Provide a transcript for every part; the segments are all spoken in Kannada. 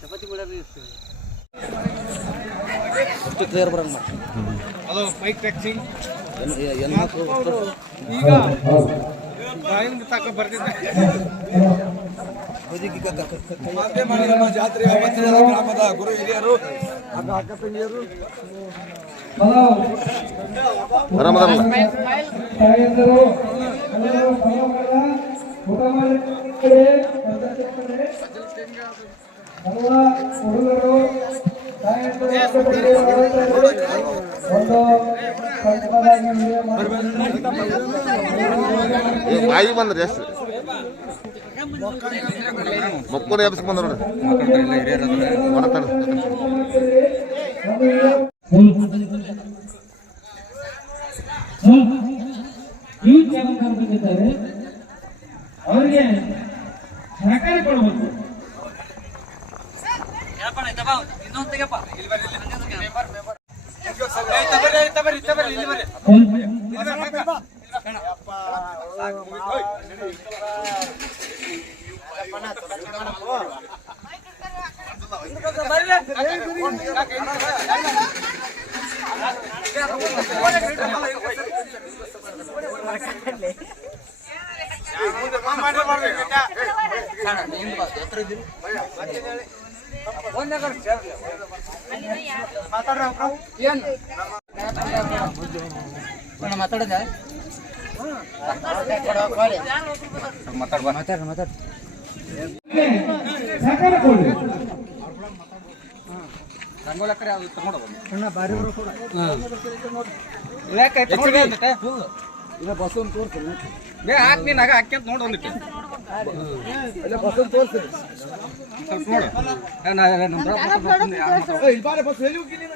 ಚಪಾತಿ ಮಾಡೋದು ಅಷ್ಟು ಕ್ಲಿಯರ್ ಬರಂಗ ಹಲೋ ಮೈಕ್ ಟೆಕ್ಸಿಂಗ್ ಈಗ ತಕ್ಕ ಬರ್ತಿದ್ದೆ ನಮ್ಮ ಜಾತ್ರೆಯ ಅವತ್ತಿನ ಗ್ರಾಮದ ಗುರು ಹಿರಿಯರು ಅಕ್ಕ ತಂಗಿಯರು ಬಾಯಿ ಬಂದ್ರಿ ಎಷ್ಟು ಮಕ್ಕಳು ಎಬ್ಸ್ಕೊಂಡ್ ಬಂದ್ರ ಅವರಿಗೆ ಸಹಕಾರ ಕೊಡಬೇಕು. ಇನ್ನೊಂದು ತೆಗಪ್ಪ ಸಹಕಾರ ಕೊಡಿ. ರಂಗೋಲಕ್ಕರೆ ಅದು ತಗೊಂಡು ಬಸ್ಸನ್ನು ತೋರಿಸ್ತೀನಿ ಹಾಕಿ ನೀನು ಆಗ ಹಾಕಿ ಅಂತ ನೋಡಿ ಒಂದಿಟ್ಟು ಬಸ್ಸನ್ನು ತೋರಿಸ್ತೀನಿ ಸ್ವಲ್ಪ ನೋಡು ಬಸ್ ಹೇಳಿ ಹೋಗಿ ನೀನು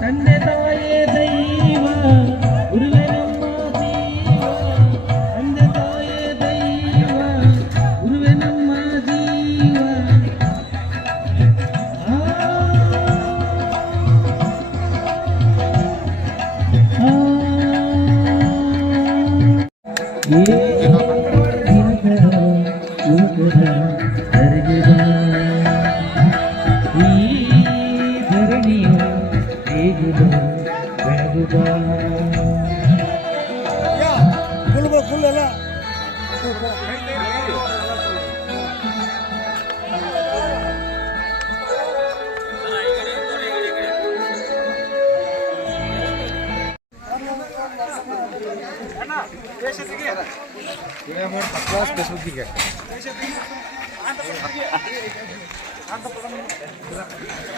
ತಂದೆ ತಾಯೇ ದೈವ ಗುರುವೆ ನಮ್ಮ ಜೀವ, ತಂದೆ ತಾಯೇ ದೈವ ಗುರುವೆ ನಮ್ಮ ಜೀವ.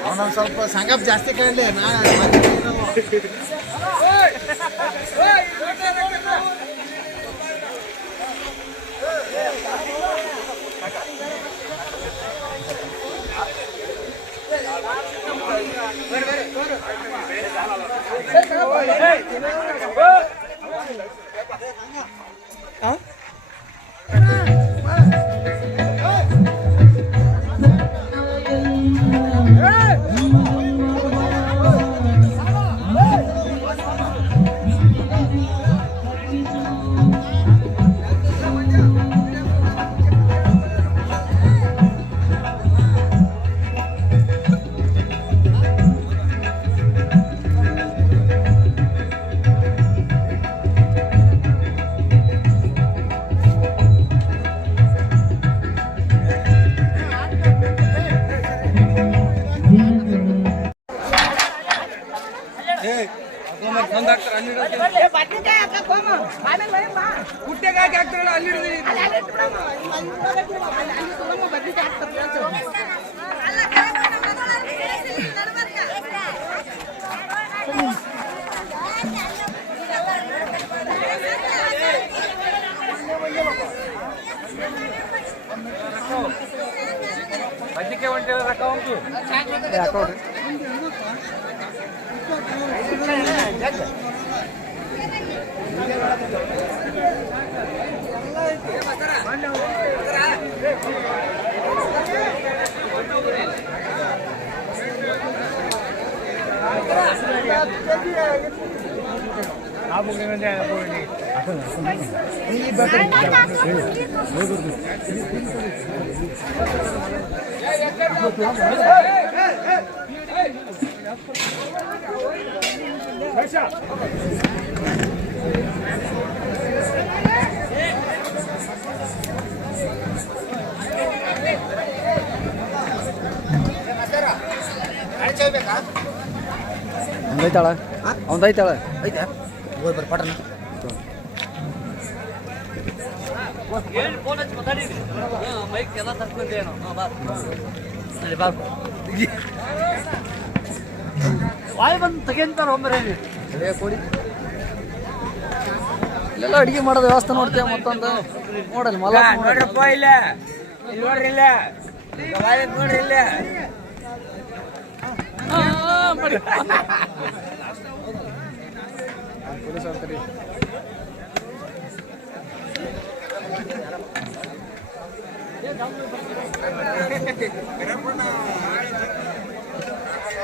ಅವನೊಂದು ಸ್ವಲ್ಪ ಸಂಗಪ್ ಜಾಸ್ತಿ ಕೇಳಲಿ ಹುಟ್ಟೆಗಾಗಿ ಹಾಕ್ತಾರಲ್ಲ ಅಲ್ಲಿ ಬದ್ನಿಕಾಯಿ ಹೊಂಟೆ ರೊಕ್ಕ ಉಂಟು ಒಂದೈತಾಳ ಒಂದೈತಾಳ ಐತೆ ಹೋಗಿ ಬರ್ರಿ ಪಟನ ವಾಯ್ ಬಂದು ತೆಗೆಂತಾರ ಒಮ್ಮೆ ಕೊಡಿ ಇಲ್ಲೆಲ್ಲ ಅಡಿಗೆ ಮಾಡೋದು ವ್ಯವಸ್ಥೆ ನೋಡ್ತೇವೆ ಮತ್ತೊಂದು ನೋಡಲ್ಲ ಮಲ ನೋಡ್ರಪ್ಪ ಇಲ್ಲ ನೋಡ್ರಿ ಇಲ್ಲ ನೋಡ್ರಿ ಇಲ್ಲ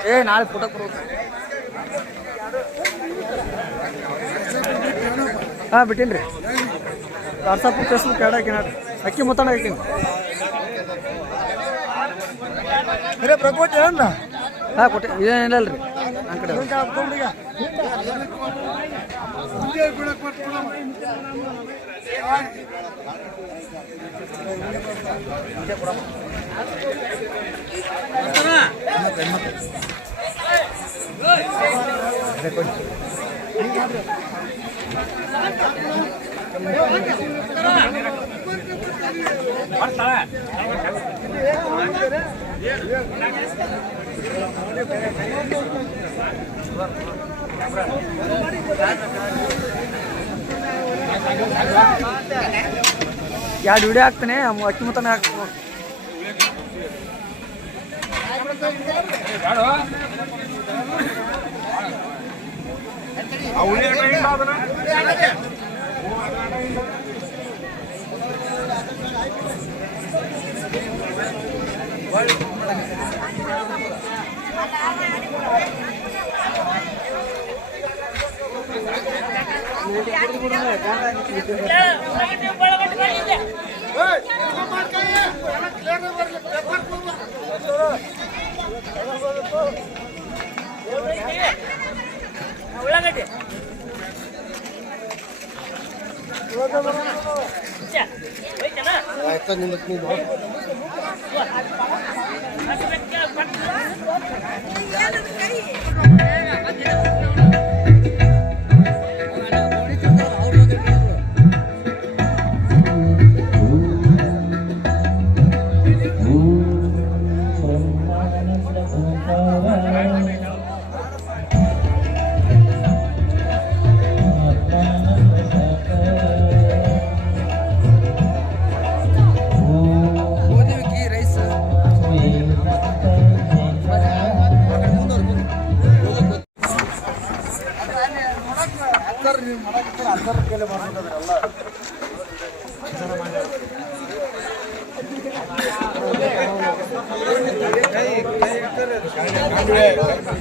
ಏ ನಾಳೆ ಫೋಟೋ ಕೊಡು ಹಾಂ ಬಿಟ್ಟಿನಿ ರೀ ವಾಟ್ಸಪ್ ಫೇಸ್ಬುಕ್ ಎರಡು ಹಾಕಿನ ಅಕ್ಕಿ ಮೊತ್ತನ ಹಾಕಿನಿ ಹಾಂ ಕೊಟ್ಟೆ ಏನಿಲ್ಲ ರೀ ನನ್ನ ಕಡೆ ಎರಡು ವಿಡಿಯೋ ಹಾಕ್ತಾನೆ ಅಕ್ಕಿ ಮೊತ್ತನೇ ಹಾಕ್ತೀನಿ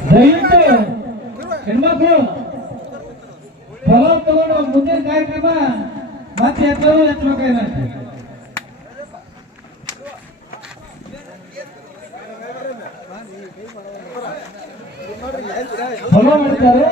ದಯವಿಟ್ಟು ಹೆಣ್ಮಕ್ಳು ಫಲ ತಗೊಂಡು ಮುಂದಿನ ಕಾರ್ಯಕ್ರಮ ಮತ್ತೆ ಎತ್ತಬೇಕಾಗುತ್ತೆ. ಫಾಲೋ ಮಾಡಿದ್ದಾರೆ.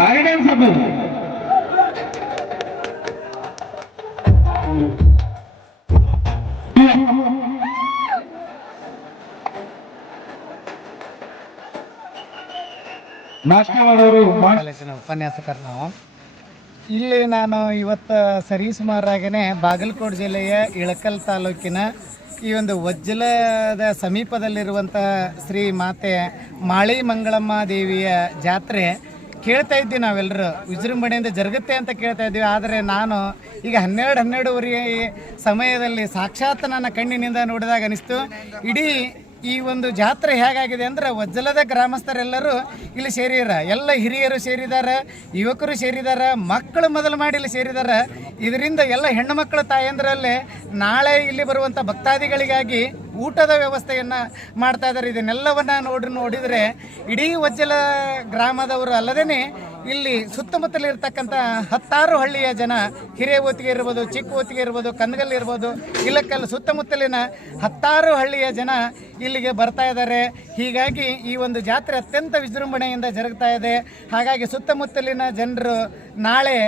ಮಾಡಿ ಸ್ವಲ್ಪ ನಾಷ್ಟ ಮಾಡೋರು ಕಾಲೇಜಿನ ಉಪನ್ಯಾಸಕರು ನಾವು. ಇಲ್ಲಿ ನಾನು ಇವತ್ತು ಸರಿಸುಮಾರಾಗೇ ಬಾಗಲಕೋಟೆ ಜಿಲ್ಲೆಯ ಇಳಕಲ್ ತಾಲೂಕಿನ ಈ ಒಂದು ವಜ್ಜಲದ ಸಮೀಪದಲ್ಲಿರುವಂಥ ಶ್ರೀ ಮಾತೆ ಮಾಳಿ ಮಂಗಳಮ್ಮ ದೇವಿಯ ಜಾತ್ರೆ ಕೇಳ್ತಾ ಇದ್ವಿ ನಾವೆಲ್ಲರೂ ವಿಜೃಂಭಣೆಯಿಂದ ಜರುಗುತ್ತೆ ಅಂತ ಕೇಳ್ತಾ ಇದ್ವಿ. ಆದರೆ ನಾನು ಈಗ 12-12:30 ಸಮಯದಲ್ಲಿ ಸಾಕ್ಷಾತ್ ನನ್ನ ಕಣ್ಣಿನಿಂದ ನೋಡಿದಾಗ ಅನಿಸ್ತು, ಇಡೀ ಈ ಒಂದು ಜಾತ್ರೆ ಹೇಗಾಗಿದೆ ಅಂದ್ರೆ ವಜ್ಜಲದ ಗ್ರಾಮಸ್ಥರೆಲ್ಲರೂ ಇಲ್ಲಿ ಸೇರಿದಾರೆ, ಎಲ್ಲ ಹಿರಿಯರು ಸೇರಿದ್ದಾರೆ, ಯುವಕರು ಸೇರಿದ್ದಾರೆ, ಮಕ್ಕಳು ಮೊದಲು ಮಾಡಿ ಇಲ್ಲಿ ಸೇರಿದ್ದಾರೆ. ಇದರಿಂದ ಎಲ್ಲ ಹೆಣ್ಣು ಮಕ್ಕಳು ತಾಯಂದ್ರಲ್ಲೇ ನಾಳೆ ಇಲ್ಲಿ ಬರುವಂಥ ಭಕ್ತಾದಿಗಳಿಗಾಗಿ ಊಟದ ವ್ಯವಸ್ಥೆಯನ್ನು ಮಾಡ್ತಾ ಇದ್ದಾರೆ. ಇದನ್ನೆಲ್ಲವನ್ನು ನೋಡಿದರೆ ಇಡೀ ವಜ್ಜಲ ಗ್ರಾಮದವರು ಅಲ್ಲದೇ ಇಲ್ಲಿ ಸುತ್ತಮುತ್ತಲಿರ್ತಕ್ಕಂಥ 10 ಹಳ್ಳಿಯ ಜನ, ಹಿರೇವೋತಿಗೆ ಇರ್ಬೋದು, ಚಿಕ್ಕ ಓತಿಗೆ ಇರ್ಬೋದು, ಕಂದಗಲ್ ಇರ್ಬೋದು, ಇಲಕ್ಕಲ್ ಸುತ್ತಮುತ್ತಲಿನ 10 ಹಳ್ಳಿಯ ಜನ ಇಲ್ಲಿಗೆ ಬರ್ತಾ ಇದ್ದಾರೆ. ಹೀಗಾಗಿ ಈ ಒಂದು ಜಾತ್ರೆ ಅತ್ಯಂತ ವಿಜೃಂಭಣೆಯಿಂದ ಜರುಗ್ತಾ ಇದೆ. ಹಾಗಾಗಿ ಸುತ್ತಮುತ್ತಲಿನ ಜನರು ನಾಳೆ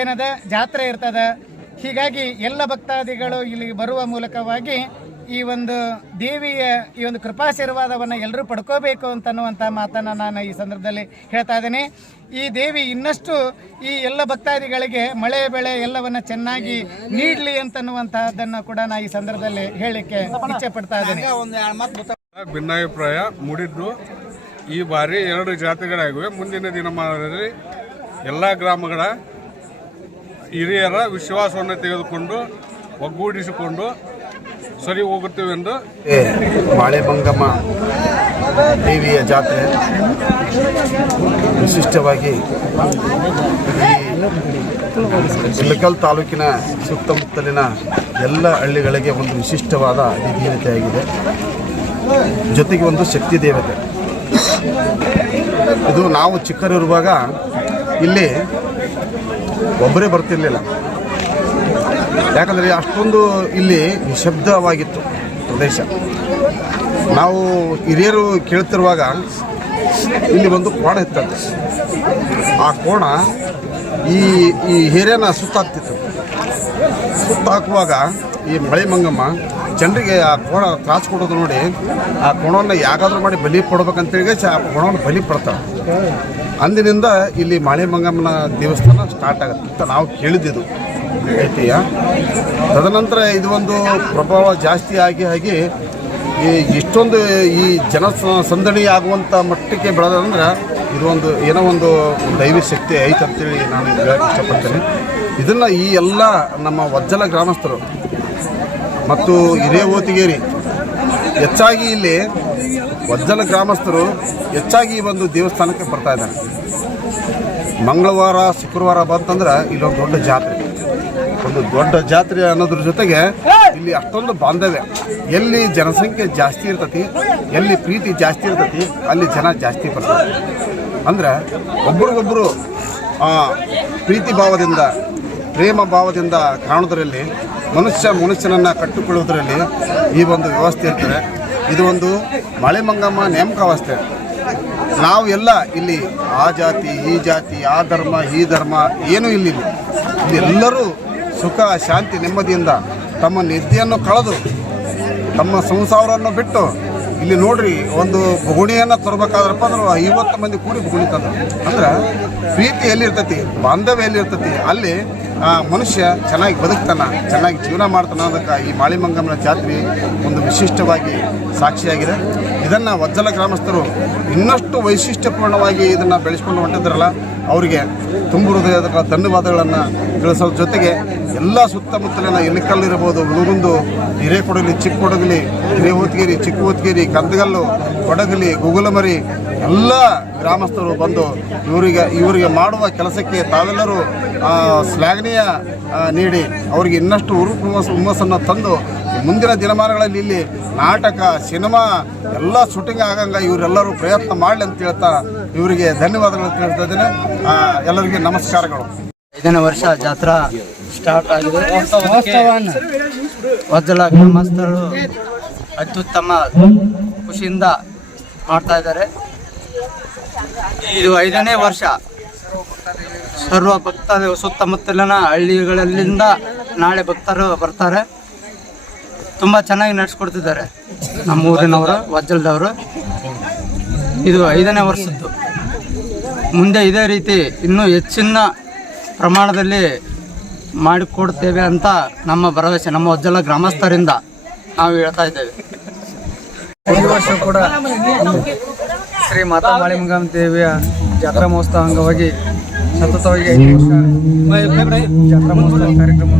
ಏನದ ಜಾತ್ರೆ ಇರ್ತದೆ. ಹೀಗಾಗಿ ಎಲ್ಲ ಭಕ್ತಾದಿಗಳು ಇಲ್ಲಿಗೆ ಬರುವ ಮೂಲಕವಾಗಿ ಈ ಒಂದು ದೇವಿಯ ಈ ಒಂದು ಕೃಪಾಶೀರ್ವಾದವನ್ನು ಎಲ್ಲರೂ ಪಡ್ಕೋಬೇಕು ಅಂತನ್ನುವಂಥ ಮಾತನ್ನು ನಾನು ಈ ಸಂದರ್ಭದಲ್ಲಿ ಹೇಳ್ತಾ ಇದ್ದೀನಿ. ಈ ದೇವಿ ಇನ್ನಷ್ಟು ಈ ಎಲ್ಲ ಭಕ್ತಾದಿಗಳಿಗೆ ಮಳೆ ಬೆಳೆ ಎಲ್ಲವನ್ನು ಚೆನ್ನಾಗಿ ನೀಡಲಿ ಅಂತನ್ನುವಂತಹದ್ದನ್ನು ಕೂಡ ನಾನು ಈ ಸಂದರ್ಭದಲ್ಲಿ ಹೇಳಲಿಕ್ಕೆ ಇಚ್ಛೆ ಪಡ್ತಾ ಇದ್ದೀನಿ. ಭಿನ್ನಾಭಿಪ್ರಾಯ ಮೂಡಿದ್ದು ಈ ಬಾರಿ 2 ಜಾತ್ರೆಗಳಾಗಿವೆ. ಮುಂದಿನ ದಿನಮಾನಗಳಲ್ಲಿ ಎಲ್ಲ ಗ್ರಾಮಗಳ ಹಿರಿಯರ ವಿಶ್ವಾಸವನ್ನು ತೆಗೆದುಕೊಂಡು ಒಗ್ಗೂಡಿಸಿಕೊಂಡು ಸರಿ ಹೋಗುತ್ತೇವೆಂದು ಮಾಳಿ ಮಂಗಮ್ಮ ದೇವಿಯ ಜಾತ್ರೆ ವಿಶಿಷ್ಟವಾಗಿ ಇಳಕಲ್ ತಾಲೂಕಿನ ಸುತ್ತಮುತ್ತಲಿನ ಎಲ್ಲ ಹಳ್ಳಿಗಳಿಗೆ ಒಂದು ವಿಶಿಷ್ಟವಾದ ವಿಧೀಯತೆಯಾಗಿದೆ. ಜೊತೆಗೆ ಒಂದು ಶಕ್ತಿ ದೇವತೆ. ಇದು ನಾವು ಚಿಕ್ಕರಿರುವಾಗ ಇಲ್ಲಿ ಒಬ್ಬರೇ ಬರ್ತಿರ್ಲಿಲ್ಲ, ಯಾಕಂದರೆ ಅಷ್ಟೊಂದು ಇಲ್ಲಿ ನಿಶಬ್ದವಾಗಿತ್ತು ಪ್ರದೇಶ. ನಾವು ಹಿರಿಯರು ಕೇಳ್ತಿರುವಾಗ ಇಲ್ಲಿ ಒಂದು ಕೋಣ ಇತ್ತಂತೆ. ಆ ಕೋಣ ಈ ಹಿರಿಯನ ಸುತ್ತಾಕ್ತಿತ್ತು. ಸುತ್ತಾಕುವಾಗ ಈ ಮಳೆ ಮಂಗಮ್ಮ ಜನರಿಗೆ ಆ ಕೋಣ ತ್ರಾಸು ಕೊಡೋದು ನೋಡಿ ಆ ಕೋಣವನ್ನು ಯಾಕಾದ್ರೂ ಮಾಡಿ ಬಲಿ ಕೊಡ್ಬೇಕಂತೇಳಿ ಆ ಕೋಣವನ್ನು ಬಲಿ ಕೊಡ್ತಾರೆ. ಅಂದಿನಿಂದ ಇಲ್ಲಿ ಮಾಳಿ ಮಂಗಮ್ಮನ ದೇವಸ್ಥಾನ ಸ್ಟಾರ್ಟ್ ಆಗುತ್ತೆ ಅಂತ ನಾವು ಕೇಳಿದ್ದಿದ್ದು ಐತಿಯ. ತದನಂತರ ಇದು ಒಂದು ಪ್ರಭಾವ ಜಾಸ್ತಿ ಆಗಿ ಇಷ್ಟೊಂದು ಈ ಸಂದಣಿ ಆಗುವಂಥ ಮಟ್ಟಕ್ಕೆ ಬೆಳೆದಂದ್ರೆ ಇದು ಒಂದು ಏನೋ ಒಂದು ದೈವಿ ಶಕ್ತಿ ಐತೆ ಅಂತೇಳಿ ನಾನು ಹೇಳಕ್ಕೆ ಇಷ್ಟಪಡ್ತೇನೆ. ಇದನ್ನು ಈ ಎಲ್ಲ ನಮ್ಮ ವಜ್ಜಲ ಗ್ರಾಮಸ್ಥರು ಮತ್ತು ಹಿರೇವೋತಿಗೇರಿ ಹೆಚ್ಚಾಗಿ ಇಲ್ಲಿ ವಜ್ಜಲ ಗ್ರಾಮಸ್ಥರು ಹೆಚ್ಚಾಗಿ ಈ ಒಂದು ದೇವಸ್ಥಾನಕ್ಕೆ ಬರ್ತಾ ಇದ್ದಾರೆ. ಮಂಗಳವಾರ ಶುಕ್ರವಾರ ಬಂತಂದ್ರೆ ಇಲ್ಲೊಂದು ದೊಡ್ಡ ಜಾತ್ರೆ ಅನ್ನೋದ್ರ ಜೊತೆಗೆ ಇಲ್ಲಿ ಅಷ್ಟೊಂದು ಬಾಂಧವ್ಯ. ಎಲ್ಲಿ ಜನಸಂಖ್ಯೆ ಜಾಸ್ತಿ ಇರ್ತತಿ, ಎಲ್ಲಿ ಪ್ರೀತಿ ಜಾಸ್ತಿ ಇರ್ತತಿ, ಅಲ್ಲಿ ಜನ ಜಾಸ್ತಿ ಬರ್ತಾರೆ. ಅಂದ್ರೆ ಒಬ್ರಿಗೊಬ್ಬರು ಪ್ರೀತಿ ಭಾವದಿಂದ, ಪ್ರೇಮ ಭಾವದಿಂದ ಕಾಣೋದ್ರಲ್ಲಿ, ಮನುಷ್ಯನನ್ನು ಕಟ್ಟಿಕೊಳ್ಳೋದ್ರಲ್ಲಿ ಈ ಒಂದು ವ್ಯವಸ್ಥೆ ಇರ್ತದೆ. ಇದು ಒಂದು ಮಾಳಿ ಮಂಗಮ್ಮ ನೇಮಕಾವಸ್ಥೆ. ನಾವು ಎಲ್ಲ ಇಲ್ಲಿ ಆ ಜಾತಿ ಈ ಜಾತಿ, ಆ ಧರ್ಮ ಈ ಧರ್ಮ ಏನೂ ಇಲ್ಲಿ ಎಲ್ಲರೂ ಸುಖ ಶಾಂತಿ ನೆಮ್ಮದಿಯಿಂದ ತಮ್ಮ ನಿದ್ದೆಯನ್ನು ಕಳೆದು ತಮ್ಮ ಸಂಸಾರವನ್ನು ಬಿಟ್ಟು ಇಲ್ಲಿ ನೋಡ್ರಿ ಒಂದು ಬಗುಣಿಯನ್ನು ತರಬೇಕಾದ್ರಪ್ಪ ಅಂದ್ರೆ 50 ಮಂದಿ ಕೂಡಿ ಬಗುಣಿ ತಂದ್ರು. ಅಂದ್ರೆ ಪ್ರೀತಿ ಎಲ್ಲಿರ್ತೈತಿ, ಬಾಂಧವ್ಯ ಎಲ್ಲಿರ್ತೈತಿ, ಅಲ್ಲಿ ಮನುಷ್ಯ ಚೆನ್ನಾಗಿ ಬದುಕ್ತಾನ, ಚೆನ್ನಾಗಿ ಜೀವನ ಮಾಡ್ತಾನೆ ಅನ್ನೋದಕ್ಕೆ ಈ ಮಾಳಿ ಮಂಗಮ್ಮನ ಜಾತ್ರೆ ಒಂದು ವಿಶಿಷ್ಟವಾಗಿ ಸಾಕ್ಷಿಯಾಗಿದೆ. ಇದನ್ನು ವಜ್ಜಲ ಗ್ರಾಮಸ್ಥರು ಇನ್ನಷ್ಟು ವೈಶಿಷ್ಟ್ಯಪೂರ್ಣವಾಗಿ ಇದನ್ನು ಬೆಳೆಸ್ಕೊಂಡು ಹೊಂಟಿದ್ರಲ್ಲ, ಅವರಿಗೆ ತುಂಬ ಹೃದಯದ ಧನ್ಯವಾದಗಳನ್ನು ತಿಳಿಸೋದ್ರ ಜೊತೆಗೆ ಎಲ್ಲ ಸುತ್ತಮುತ್ತಲಿನ ಇಳಕಲ್ ಇರ್ಬೋದು, ಹುಣಗುಂದು, ಹಿರೇಕೊಡಗಲಿ, ಚಿಕ್ಕಕೊಡಗಲಿ, ಹಿರೇಹೋತಗೇರಿ, ಚಿಕ್ಕ ಓತಗೇರಿ, ಕಂದಗಲ್ಲು, ಕೊಡಗಲಿ, ಗುಗುಲಮರಿ ಎಲ್ಲ ಗ್ರಾಮಸ್ಥರು ಬಂದು ಇವರಿಗೆ ಮಾಡುವ ಕೆಲಸಕ್ಕೆ ತಾವೆಲ್ಲರೂ ಶ್ಲಾಘನೀಯ ನೀಡಿ ಅವರಿಗೆ ಇನ್ನಷ್ಟು ಹುಮ್ಮಸ್ಸನ್ನು ತಂದು ಮುಂದಿನ ದಿನಮಾನಗಳಲ್ಲಿ ಇಲ್ಲಿ ನಾಟಕ, ಸಿನಿಮಾ ಎಲ್ಲ ಶೂಟಿಂಗ್ ಆಗಂಗೆ ಇವರೆಲ್ಲರೂ ಪ್ರಯತ್ನ ಮಾಡಲಿ ಅಂತ ಹೇಳ್ತಾ ಇವರಿಗೆ ಧನ್ಯವಾದಗಳು ತಿಳಿಸ್ತಾ ಇದ್ದೇನೆ. ಎಲ್ಲರಿಗೆ ನಮಸ್ಕಾರಗಳು. 5ನೇ ವರ್ಷ ಜಾತ್ರಾ ಸ್ಟಾರ್ಟ್ ಆಗಿದೆ. ಮಹೋತ್ಸವವನ್ನು ವಜ್ಜಲ ಗ್ರಾಮಸ್ಥರು ಅತ್ಯುತ್ತಮ ಖುಷಿಯಿಂದ ಮಾಡ್ತಾ ಇದ್ದಾರೆ. ಇದು 5ನೇ ವರ್ಷ. ಸರ್ವ ಭಕ್ತರು ಸುತ್ತಮುತ್ತಲಿನ ಹಳ್ಳಿಗಳಲ್ಲಿಂದ ನಾಳೆ ಭಕ್ತರು ಬರ್ತಾರೆ. ತುಂಬ ಚೆನ್ನಾಗಿ ನಡೆಸ್ಕೊಡ್ತಿದ್ದಾರೆ ನಮ್ಮ ಊರಿನವರು, ವಜ್ಜಲದವರು. ಇದು 5ನೇ ವರ್ಷದ್ದು. ಮುಂದೆ ಇದೇ ರೀತಿ ಇನ್ನೂ ಹೆಚ್ಚಿನ ಪ್ರಮಾಣದಲ್ಲಿ ಮಾಡಿಕೊಡ್ತೇವೆ ಅಂತ ನಮ್ಮ ಭರವಸೆ, ನಮ್ಮ ವಜ್ಜಲ ಗ್ರಾಮಸ್ಥರಿಂದ ನಾವು ಹೇಳ್ತಾ ಇದ್ದೇವೆ. ಒಂದು ವರ್ಷ ಕೂಡ ಶ್ರೀ ಮಾತಾ ಮಾಳಿಮಂಗಮ್ಮ ದೇವಿಯ ಜಾತ್ರಾ ಮಹೋತ್ಸವ ಅಂಗವಾಗಿ ಸತತವಾಗಿ 5 ವರ್ಷ ಜಾತ್ರಾ ಮಹೋತ್ಸವ ಕಾರ್ಯಕ್ರಮ